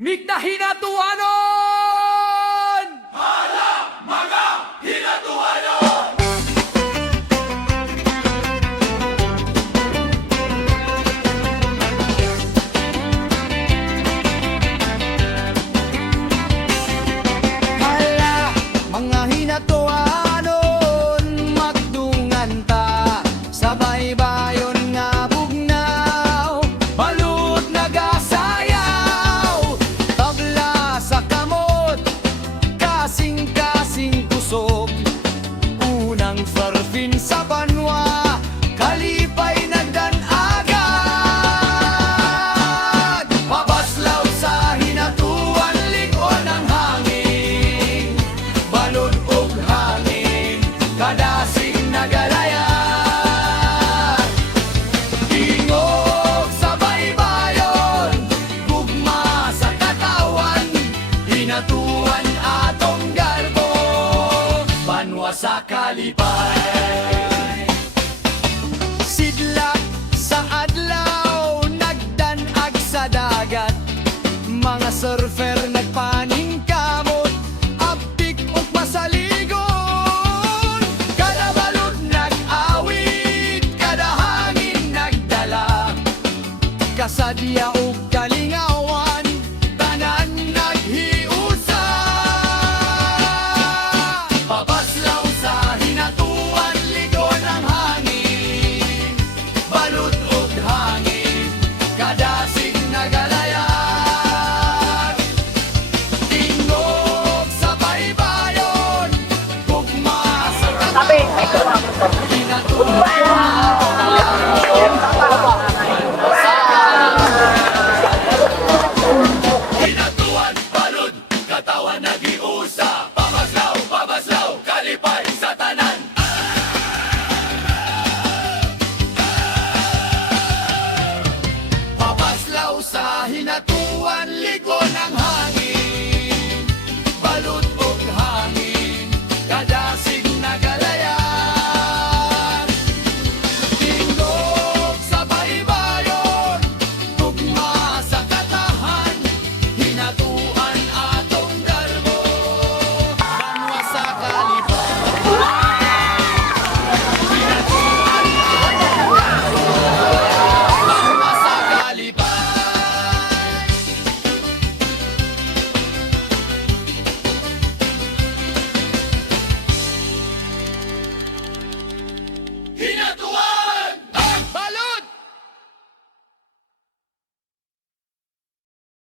Migna hinatuanon! Hala, mga hinatuanon! Hala, mga hinatuanon, magdungan ta, sabay bayon nga bugnaw, balut nagasayaw, tabla sa kamot, kasing-kasing kusog, unang farfin sa banwa, kalipay nagdanagad, pabaslaw sa hinatuan, lingon ng hangin, balod ug hangin, kadasig nagalayan, tingog sa baybayon, gugma sa katawan, hinatuan atong garbo, banwa sa kalipay. Sidlak sa adlaw, nagdanag sa dagat, mga surfer nagpaningkamot, aptik ug masaligon, kada balod nag-awit, kada hangin nagdala, kasadya ug kalingawan, tanan naghiusa, pabaslaw sa hinatuan, ligon ang hangin, balut ug hangin, kadasig nagalayan, tingog sa baybayon, gugma sa katawan, Hinatuan, balod, katawan nagiusa, pabaslaw, pabaslaw, kalipay sa tanan. pabaslaw sa hinatuan, ligon ang hangin.